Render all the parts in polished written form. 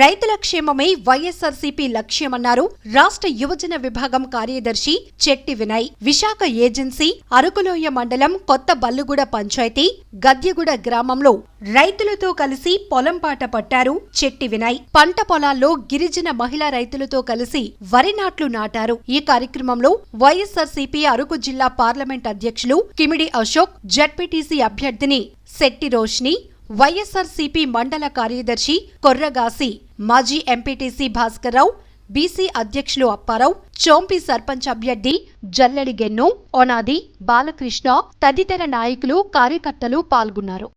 రైతుల క్షేమమే వైఎస్ఆర్సీపీ లక్ష్యమన్నారు రాష్ట్ర యువజన విభాగం కార్యదర్శి చెట్టి వినయ్. విశాఖ ఏజెన్సీ అరకులోయ మండలం కొత్త బల్లుగూడ పంచాయతీ గద్యగూడ గ్రామంలో రైతులతో కలిసి పొలం పాట పట్టారు చెట్టి వినయ్. పంట పొలాల్లో గిరిజన మహిళా రైతులతో కలిసి వరి నాట్లు నాటారు. ఈ కార్యక్రమంలో వైఎస్ఆర్సీపీ అరకు జిల్లా పార్లమెంట్ అధ్యక్షులు కిమిడి అశోక్, జడ్పీటీసీ అభ్యర్థిని శెట్టి రోష్ని, వైఎస్ఆర్సీపీ మండల కార్యదర్శి కొర్రగాసి, మాజీ ఎంపీటీసీ భాస్కర్రావు, బీసీ అధ్యక్షులు అప్పారావు, చోంపి సర్పంచ్ అభ్యర్థి జల్లెడి గెన్ను, ఓనాది బాలకృష్ణ తదితర నాయకులు, కార్యకర్తలు పాల్గొన్నారు.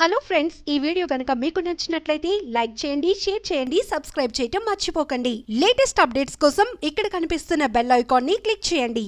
హలో ఫ్రెండ్స్, ఈ వీడియో కనుక మీకు నచ్చినట్లయితే లైక్ చేయండి, షేర్ చేయండి, సబ్స్క్రైబ్ చేయటం మర్చిపోకండి. లేటెస్ట్ అప్డేట్స్ కోసం ఇక్కడ కనిపిస్తున్న బెల్ ఐకాన్ ని క్లిక్ చేయండి.